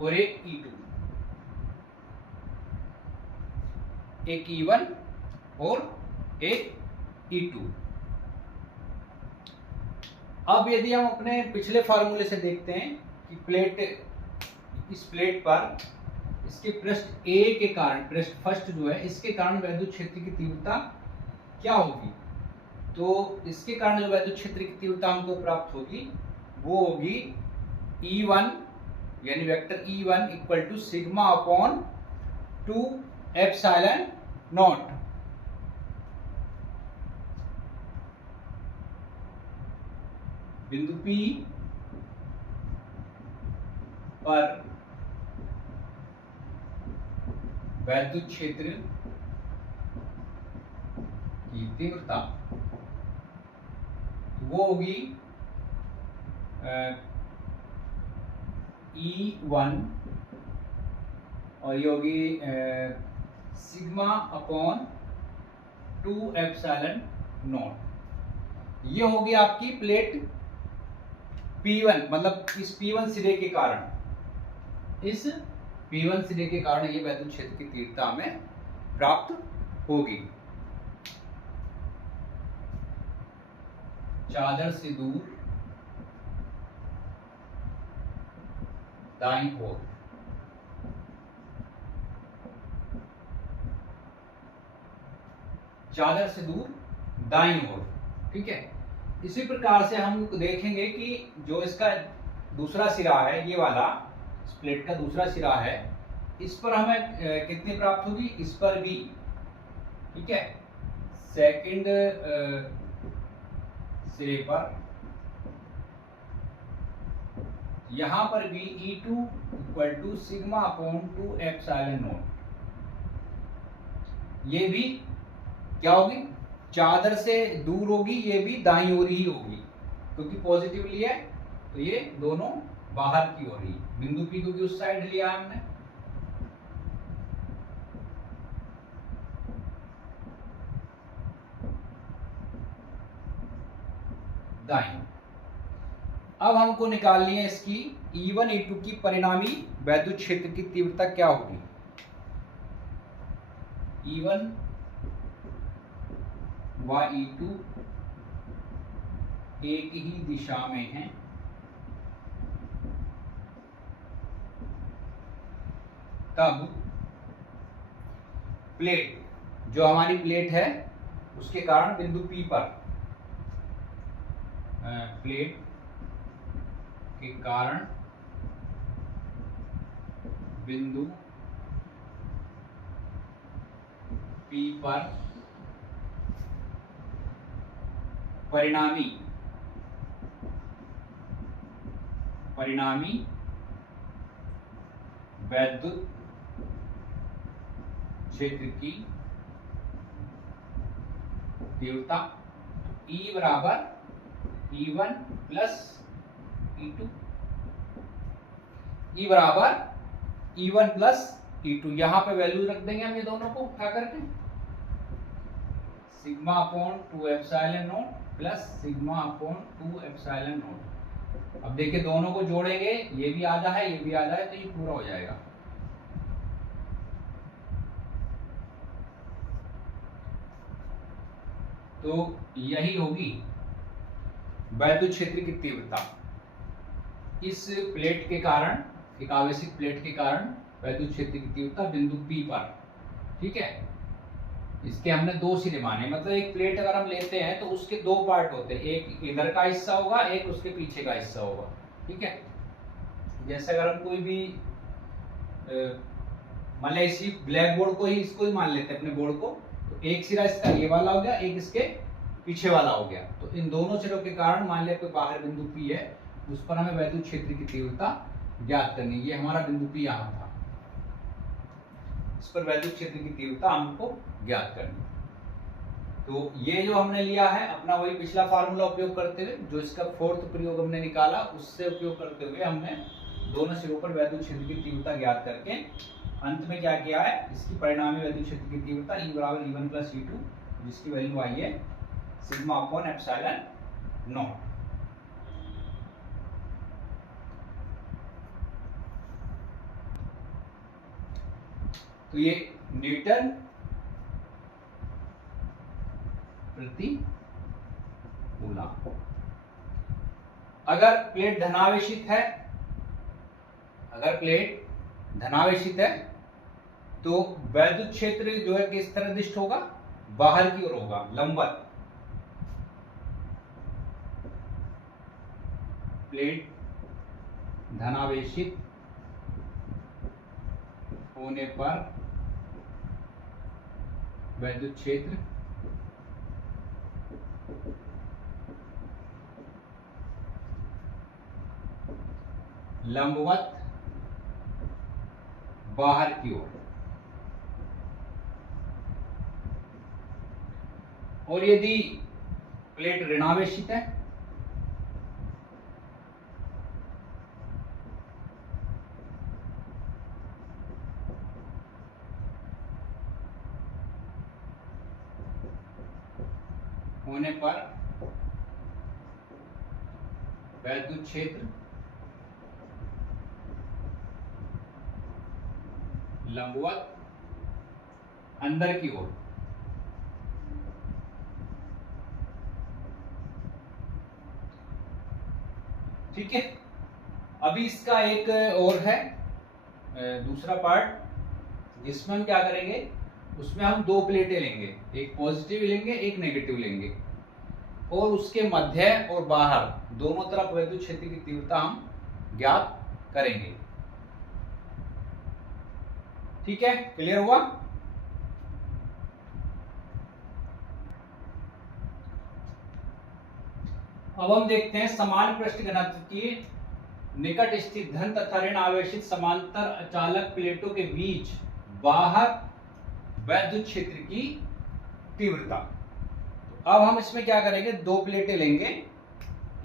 और एक E2। एक E1 और एक E2। अब यदि हम अपने पिछले फार्मूले से देखते हैं कि इस प्लेट पर इसके पृष्ठ A के कारण, पृष्ठ फर्स्ट जो है, इसके कारण वैद्युत क्षेत्र की तीव्रता क्या होगी, तो इसके कारण जो वैद्युत क्षेत्र की तीव्रता हमको प्राप्त होगी वो होगी E1, यानी vector E1 equal to sigma upon 2 epsilon naught. बिंदु P पर वैद्युत क्षेत्र की तीव्रता वो होगी E1 और ये होगी सिग्मा अपॉन 2 एप्सिलॉन नॉट। ये होगी आपकी प्लेट P1, मतलब इस P1 सिरे के कारण, इस P1 सिरे के कारण ये वैद्युत क्षेत्र की तीव्रता हमें प्राप्त होगी। चादर से दूर दाईं ओर, चादर से दूर दाईं ओर, ठीक है। इसी प्रकार से हम देखेंगे कि जो इसका दूसरा सिरा है, ये वाला इस प्लेट का दूसरा सिरा है, इस पर हमें कितनी प्राप्त होगी, इस पर भी, ठीक है, सेकंड सिरे पर, यहां पर भी E2 equal to sigma upon 2 epsilon naught. ये भी क्या होगी, चादर से दूर होगी, ये भी दाईं ओर ही होगी, क्योंकि पॉजिटिवली है तो ये दोनों बाहर की ओर ही। बिंदु P क्योंकि उस साइड लिया हमने, दाईं। अब हमको निकालनी है इसकी E1 E2 की परिणामी वैद्युत क्षेत्र की तीव्रता क्या होगी। E1 व E2 एक ही दिशा में हैं, तब प्लेट, जो हमारी प्लेट है उसके कारण बिंदु P पर, प्लेट के कारण बिंदु P पर परिणामी वैद्युत क्षेत्र की तीव्रता E बराबर E1 प्लस E2, E बराबर E1 प्लस E2। यहां पे वैल्यू रख देंगे हम ये दोनों को उठा करके, sigma upon 2 epsilon not plus sigma upon 2 epsilon not. अब देखिए दोनों को जोड़ेंगे, ये भी आधा है, ये भी आधा है, तो ये पूरा हो जाएगा। तो यही होगी वैद्युत क्षेत्र की तीव्रता। इस प्लेट के कारण, एक आवेशित प्लेट के कारण वैद्युत क्षेत्र की तीव्रता बिंदु P पर, ठीक है। इसके हमने दो सिरे माने, मतलब एक प्लेट अगर हम लेते हैं तो उसके दो पार्ट होते हैं, एक इधर का हिस्सा होगा, एक उसके पीछे का हिस्सा होगा, ठीक है। जैसे अगर हम कोई भी मान लीजिए इसी ब्लैक बोर्ड को ही, इसको ही मान लेते हैं अपने बोर्ड को, तो एक सिरा इसका ये वाला हो गया, एक इसके पीछे वाला हो गया। तो इन दोनों सिरों के कारण मान लिया कोई बाहर बिंदु P है, उस पर हमें वैद्युत क्षेत्र की तीव्रता ज्ञात करनी है। ये हमारा बिंदु P यहाँ था, इस पर वैद्युत क्षेत्र की तीव्रता हमको ज्ञात करनी। तो ये जो हमने लिया है अपना वही पिछला फार्मूला उपयोग करते हुए, जो इसका फोर्थ प्रयोग हमने निकाला, उससे उपयोग करते हुए हमने दोनों सिरों पर वैद्युत क्षेत्र की तीव्रता ज्ञात करके अंत में क्या किया है, इसकी परिणामी वैद्युत क्षेत्र की तीव्रता E बराबर E1 प्लस E2, जिसकी वैल्यू आई है सिग्मा अपॉन एप्सिलॉन नॉट। तो ये न्यूटन प्रति कूलम। अगर प्लेट धनावेशित है, अगर प्लेट धनावेशित है तो वैद्युत क्षेत्र जो है किस तरह दिष्ट होगा, बाहर की ओर होगा, लंबवत। प्लेट धनावेशित होने पर वैद्युत क्षेत्र लंबवत बाहर की ओर, और यदि प्लेट ऋणावेशित है होने पर वैद्युत क्षेत्र लंबवत अंदर की ओर। ठीक है, अभी इसका एक और है दूसरा पार्ट जिसमें हम क्या करेंगे, उसमें हम दो प्लेटें लेंगे, एक पॉजिटिव लेंगे एक नेगेटिव लेंगे, और उसके मध्य और बाहर दोनों तरफ वैद्युत क्षेत्र की तीव्रता हम ज्ञात करेंगे। ठीक है, क्लियर हुआ? अब हम देखते हैं समान पृष्ठ घनत्व की निकट स्थित धन तथा ऋण आवेशित समांतर अचालक प्लेटों के बीच बाहर वैद्युत क्षेत्र की तीव्रता। तो अब हम इसमें क्या करेंगे, दो प्लेटें लेंगे,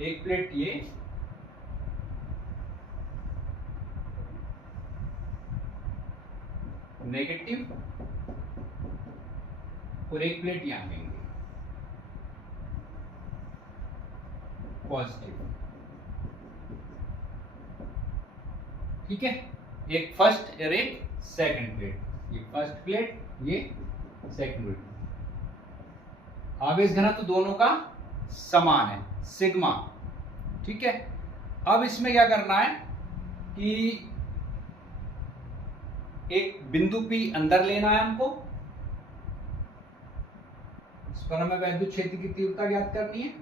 एक प्लेट ये नेगेटिव और एक प्लेट यहां लेंगे पॉजिटिव। ठीक है, एक फर्स्ट और एक सेकंड प्लेट, ये फर्स्ट प्लेट ये सेकंड प्लेट। आवेश घनत्व तो दोनों का समान है, सिग्मा। ठीक है, अब इसमें क्या करना है कि एक बिंदु P अंदर लेना है हमको, इस पर हमें वैद्युत क्षेत्र की तीव्रता ज्ञात करनी है।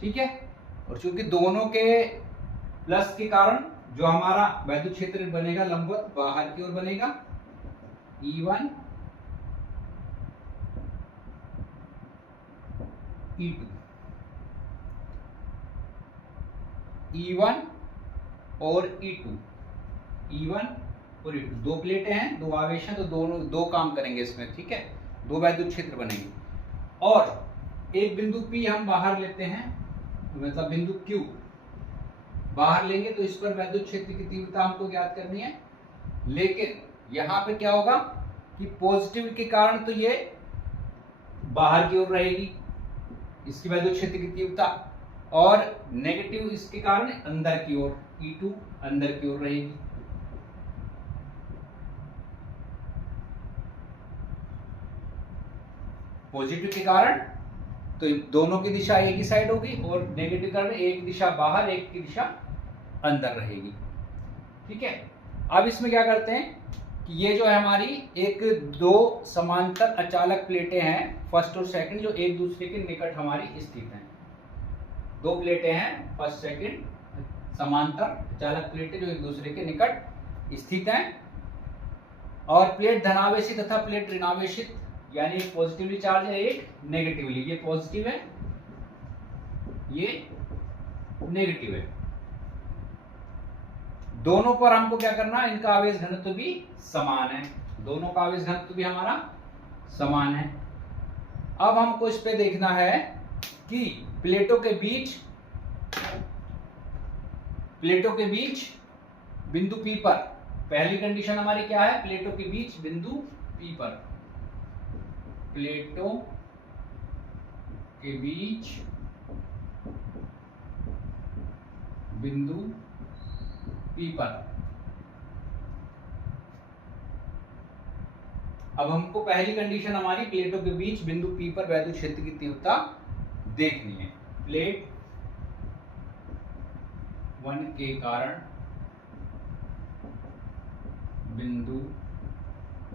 ठीक है, और चूंकि दोनों के प्लस के कारण जो हमारा वैद्युत क्षेत्र बनेगा लंबवत बाहर की ओर बनेगा, E1 E2, E1 और E2, E1 और E2 दो प्लेटें हैं, दो आवेश हैं, तो दोनों दो काम करेंगे इसमें। ठीक है, दो वैद्युत क्षेत्र बनेंगे, और एक बिंदु P हम बाहर लेते हैं, मतलब बिंदु Q बाहर लेंगे, तो इस पर वैद्युत क्षेत्र की तीव्रता हमको ज्ञात करनी है। लेकिन यहां पे क्या होगा कि पॉजिटिव के कारण तो ये बाहर की ओर रहेगी इसकी वैद्युत क्षेत्र की तीव्रता, और नेगेटिव इसके कारण अंदर की ओर, E2 अंदर की ओर रहेगी। पॉजिटिव के कारण तो दोनों की दिशा एक ही साइड होगी, और नेगेटिव के कारण एक दिशा बाहर एक की दिशा अंदर रहेगी। ठीक है, अब इसमें क्या करते हैं कि ये जो है हमारी एक दो समांतर अचालक प्लेटें हैं, फर्स्ट और सेकंड, जो एक दूसरे के निकट हमारी स्थित हैं। दो प्लेटें हैं फर्स्ट सेकंड समांतर अचालक प्लेटें जो एक दूसरे के निकट स्थित हैं, और प्लेट धनावेशित तथा प्लेट ऋणावेशित, यानी एक पॉजिटिवली चार्ज है एक नेगेटिवली, ये पॉजिटिव है ये नेगेटिव है। दोनों पर हमको क्या करना है, इनका आवेश घनत्व भी समान है, दोनों का आवेश घनत्व भी हमारा समान है। अब हमको इस पे देखना है कि प्लेटों के बीच बिंदु P पर, पहली कंडीशन हमारी क्या है, प्लेटों के बीच बिंदु P पर, प्लेटों के बीच बिंदु P पर। अब हमको पहली कंडीशन हमारी प्लेटों के बीच बिंदु P पर वैद्युत क्षेत्र की तीव्रता देखनी है। प्लेट 1 के कारण बिंदु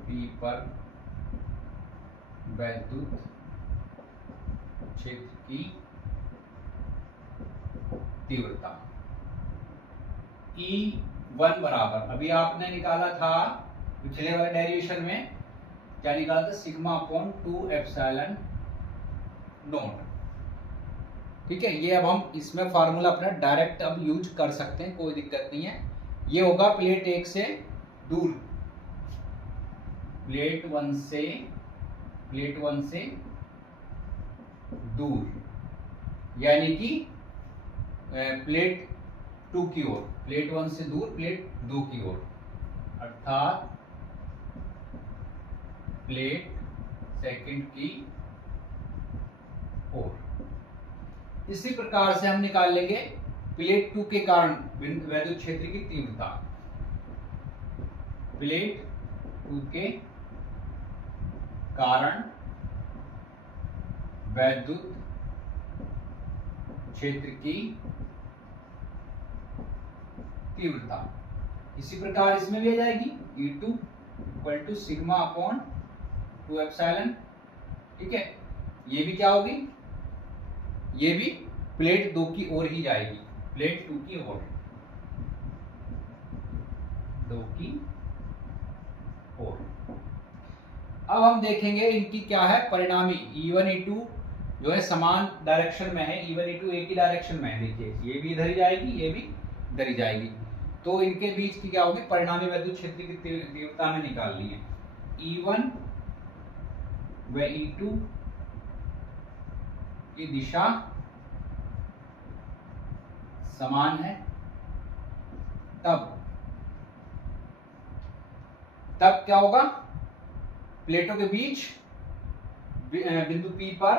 P पर वैद्युत क्षेत्र की तीव्रता E1 बराबर, अभी आपने निकाला था पिछले वाले डेरिवेशन में, क्या निकाला था, सिग्मा अपॉन 2 एप्सिलॉन नॉट। ठीक है, ये अब हम इसमें फार्मूला अपना डायरेक्ट अब यूज कर सकते हैं, कोई दिक्कत नहीं है। ये होगा प्लेट 1 से दूर, प्लेट 1 से दूर, यानी कि प्लेट 2 की ओर, प्लेट 1 से दूर प्लेट 2 की ओर, अर्थात प्लेट सेकंड की 4। इसी प्रकार से हम निकाल लेंगे प्लेट 2 के कारण वैद्युत क्षेत्र की तीव्रता। प्लेट 2 के कारण वैद्युत क्षेत्र की तीव्रता इसी प्रकार इसमें भी आ जाएगी E2 equal to sigma upon 2 epsilon. ठीक है, ये भी क्या होगी, ये भी प्लेट 2 की ओर ही जाएगी, प्लेट 2 की ओर, 2 की ओर। अब हम देखेंगे इनकी क्या है परिणामी E1 E2 जो है समान डायरेक्शन में है, E1 E2 एक ही डायरेक्शन में है। देखिए ये भी इधर ही जाएगी, ये भी इधर ही जाएगी, तो इनके बीच की क्या होगी परिणामी वैद्युत क्षेत्र की तीव्रता हमें निकालनी है। E1 व E2 की दिशा समान है, तब क्या होगा, प्लेटों के बीच बिंदु P पर,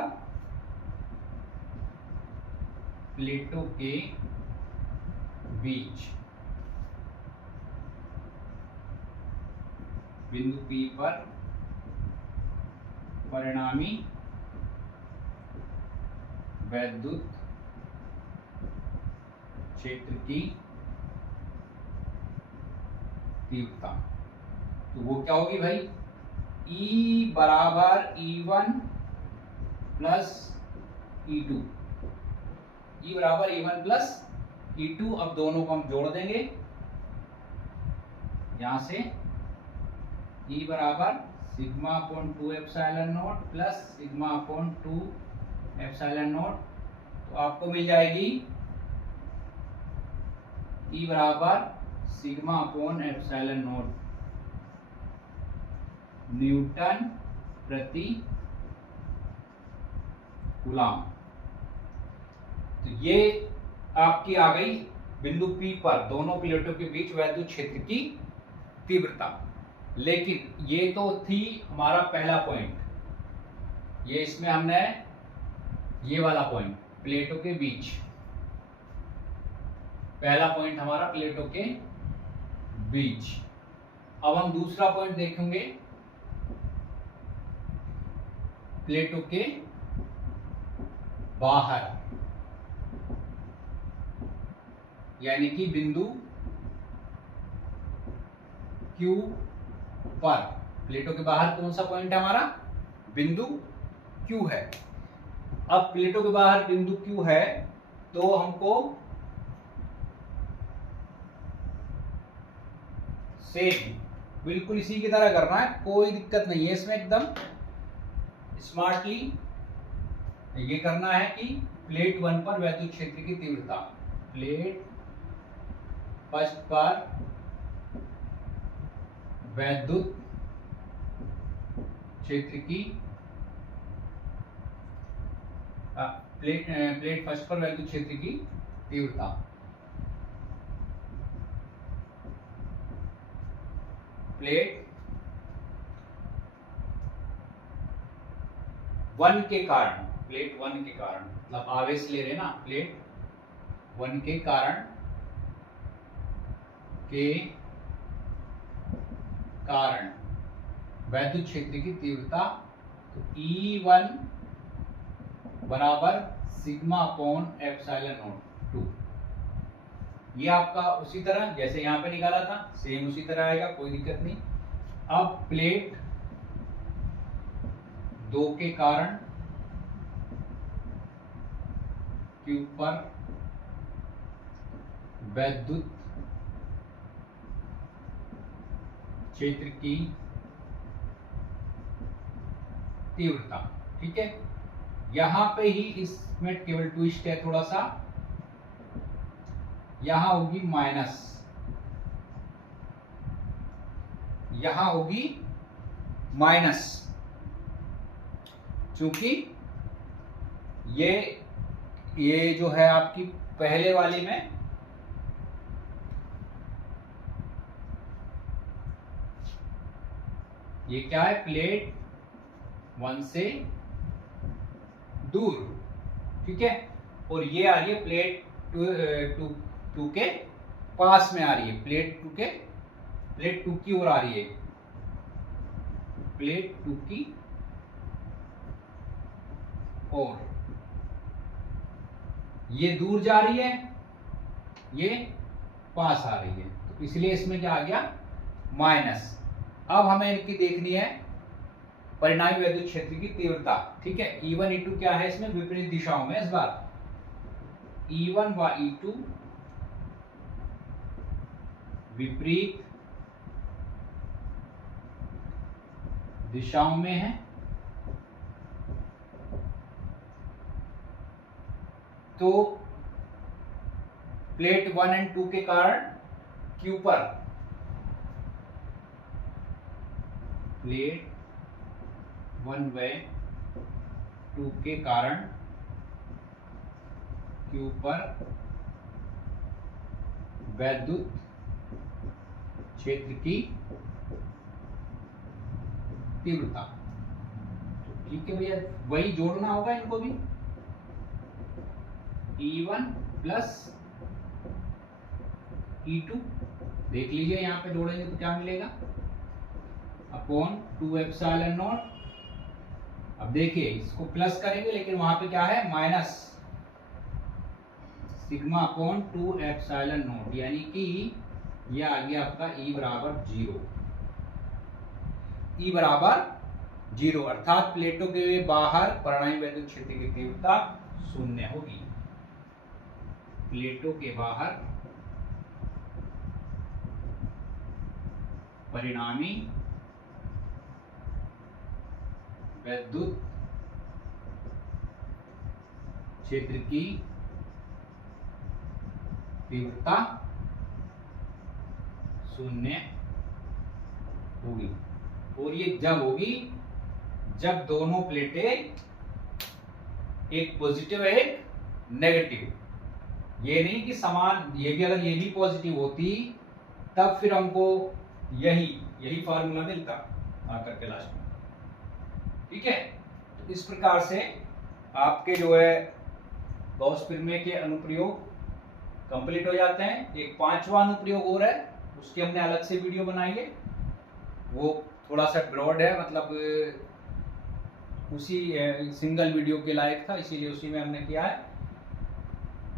प्लेटों के बीच बिंदु P पर परिणामी वैद्युत क्षेत्र की तीव्रता, तो वो क्या होगी भाई, E बराबर E1 प्लस E2, E बराबर E1 प्लस E2। अब दोनों को हम जोड़ देंगे यहां से, E बराबर sigma upon 2 epsilon not plus sigma upon 2 epsilon not, तो आपको मिल जाएगी E बराबर sigma upon epsilon not Newton प्रति कूलम। तो ये आपकी आ गई बिंदु P पर दोनों प्लेटों के बीच वैद्युत क्षेत्र की तीव्रता। लेकिन ये तो थी हमारा पहला पॉइंट, ये इसमें हमने ये वाला पॉइंट प्लेटों के बीच, पहला पॉइंट हमारा प्लेटों के बीच। अब हम दूसरा पॉइंट देखेंगे प्लेटों के बाहर, यानी कि बिंदु Q पर। प्लेटों के बाहर कौन सा पॉइंट है हमारा, बिंदु Q है। अब प्लेटों के बाहर बिंदु Q है तो हमको सेम बिल्कुल इसी की तरह करना है, कोई दिक्कत नहीं है इसमें, एकदम स्मार्टली ये करना है कि प्लेट 1 पर वैद्युत क्षेत्र की तीव्रता, प्लेट फर्स्ट पर वैद्युत क्षेत्र की प्लेट फर्स्ट पर वैद्युत क्षेत्र की तीव्रता, प्लेट 1 के कारण, प्लेट 1 के कारण मतलब आवेश ले रहे ना, प्लेट 1 के कारण वैद्युत क्षेत्र की तीव्रता, तो E1 बराबर सिग्मा अपॉन एप्सिलॉन नॉट 2। ये आपका उसी तरह जैसे यहां पे निकाला था सेम उसी तरह आएगा, कोई दिक्कत नहीं। अब प्लेट 2 के कारण Q पर वैद्युत क्षेत्र की तीव्रता, ठीक है। यहां पे ही इसमें केवल ट्विस्ट है थोड़ा सा, यहां होगी माइनस, यहां होगी माइनस, क्योंकि ये जो है आपकी पहले वाली में ये क्या है, प्लेट 1 से दूर, ठीक है। और ये आ रही है प्लेट टू के पास में आ रही है, प्लेट टू की ओर आ रही है, प्लेट टू की ओर। ये दूर जा रही है, ये पास आ रही है, तो इसलिए इसमें क्या आ गया, माइनस। अब हमें इनकी देखनी है परिणामी वैद्युत क्षेत्र की तीव्रता, ठीक है। E1 E2 क्या है इसमें, विपरीत दिशाओं में इस बार E1 व E2 विपरीत दिशाओं में है, तो प्लेट 1 और 2 के कारण Q पर, प्लेट 1 व 2 के कारण Q पर वैद्युत क्षेत्र की तीव्रता। तो ठीक है भैया, वही जोड़ना होगा इनको भी, E1 प्लस E2, देख लीजिए यहां पे जोड़ेंगे तो क्या मिलेगा, अपॉन 2 एप्सिलॉन नॉट। अब देखिए इसको प्लस करेंगे लेकिन वहां पे क्या है, minus sigma upon 2 epsilon not, यानी कि ये आ गया आपका E बराबर 0, E बराबर 0, अर्थात प्लेटों के बाहर परिणामी वैद्युत क्षेत्र की तीव्रता 0 होगी। प्लेटों के बाहर परिणामी वैद्युत क्षेत्र की तीव्रता 0 होगी। और ये जब होगी जब दोनों प्लेटें, एक पॉजिटिव है एक नेगेटिव। ये नहीं कि समान, ये भी अगर ये भी पॉजिटिव होती तब फिर हमको यही फार्मूला मिलता आकर के लास्ट में, ठीक है। तो इस प्रकार से आपके जो है गॉस फिल्मे के अनुप्रयोग कंप्लीट हो जाते हैं। एक 5वां अनुप्रयोग और है, उसकी हमने अलग से वीडियो बनाई है, वो थोड़ा सा ब्रॉड है, मतलब उसी सिंगल वीडियो के लायक था, इसीलिए उसी में हमने किया है।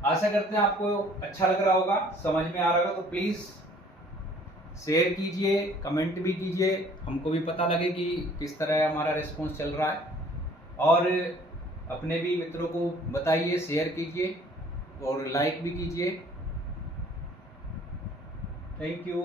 आशा करते हैं आपको अच्छा लग रहा होगा, समझ में आ रहा होगा। तो प्लीज शेयर कीजिए, कमेंट भी कीजिए, हमको भी पता लगे कि किस तरह हमारा रिस्पॉन्स चल रहा है। और अपने भी मित्रों को बताइए, शेयर कीजिए और लाइक भी कीजिए। Thank you.